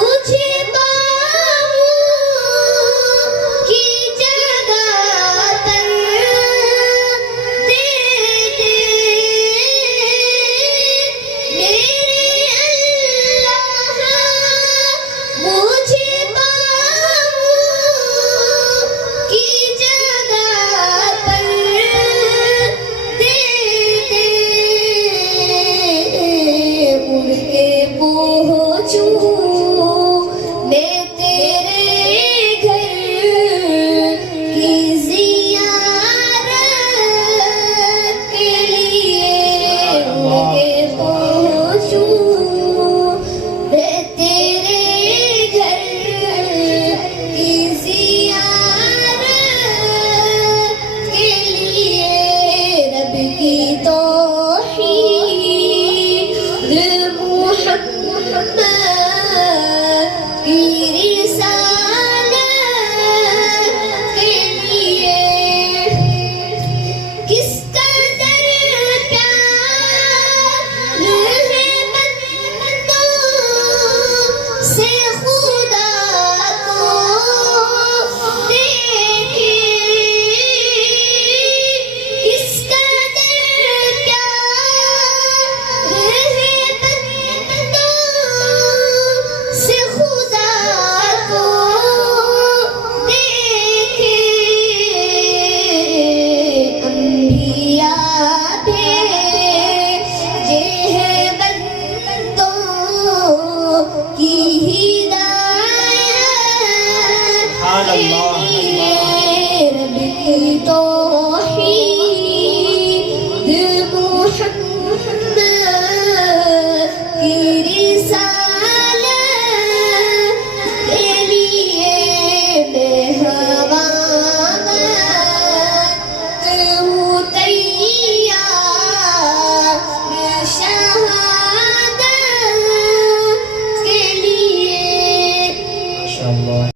مجھے باہوں کی جگہ پر دے دے میرے اللہ، مجھے باہوں کی جگہ پر دے دے، اڑ کے پہنچوں میں تیرے گھر کی زیارت کے لیے، اڑ کے پہنچوں میں تیرے گھر کی زیارت کے لیے، رب کی توحید محمد کی رسالت کے لیے، کس قدر پیار ہے بندوں سے خدا کو دیکھے، کس قدر پیار ہے بندوں سے خدا کو دیکھے، انبیاء بھیجے ہیں بندوں کی ہدایت کے لیے، رب کی توحید محمد کی رسالت کے لیے، میں ہوں تیار شہادت کے لیے۔ ماشاءاللہ۔